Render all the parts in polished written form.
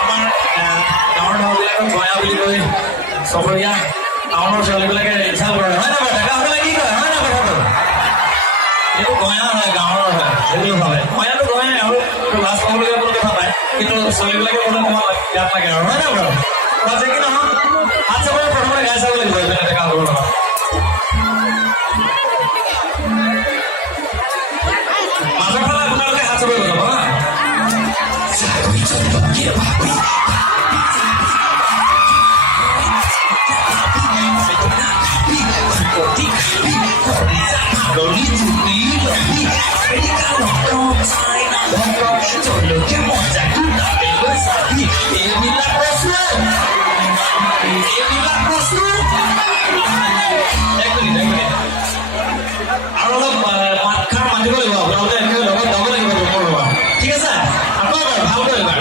আমাৰ গাঁৱৰ গাঁওবিলাকক গঞা বুলি কৈ চহৰীয়া টাউনৰ ছোৱালীবিলাকে ইনচাল কৰে হয় না ডেকাসকলে কি কয় হয় না কথাটো এইটো গঞা হয় গাঁৱৰ হয় সেইটো ভাবে গঞাটো গঞাই আৰু লাজ পাবলগীয়া কোনো কথা নাই কিন্তু ছোৱালীবিলাকে কোনো তোমাক গাত লাগে আৰু হয় না বাৰু যে কি নহয় হাত চাবলৈ প্ৰথমতে গাই চাব লাগিব এইবিলাক ডেকাসকলৰ লগত মাজৰ ফালে আপোনালোকে হাত চাবলৈ যাব হা আৰু অলপ মাত খাৰ মাতিব লাগিব আপোনালোকে এনেকৈ লগত যাব লাগিব ঠিক আছে আপোনালোকে ভালকৈ এবাৰ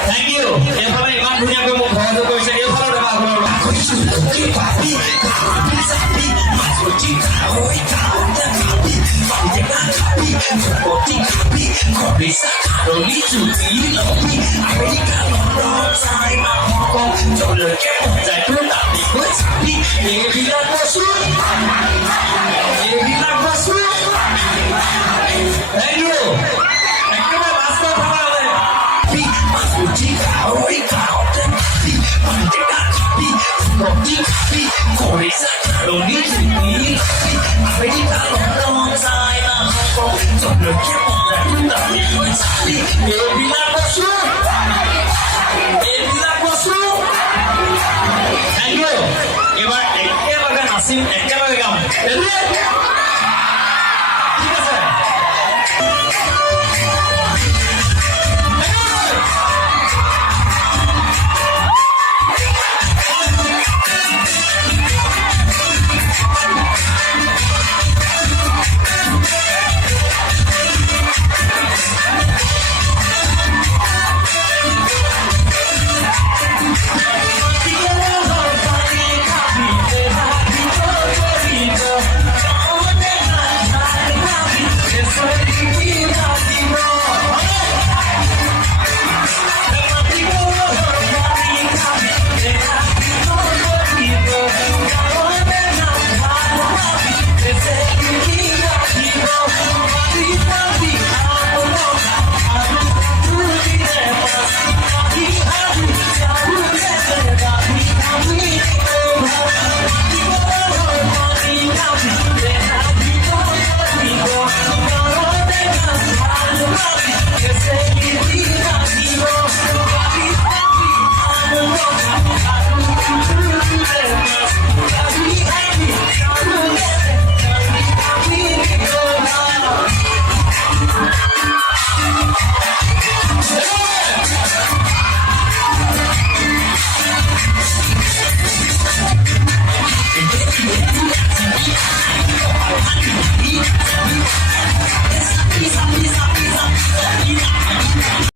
Thank you. এইফালে ইমান ধুনীয়াকৈ মোক সহযোগ কৰিছে এইফালৰ দেখা Thank you. একেবাৰে লাষ্টৰ ফালে এবাৰ একেলগে নাচিম একেলগে গাম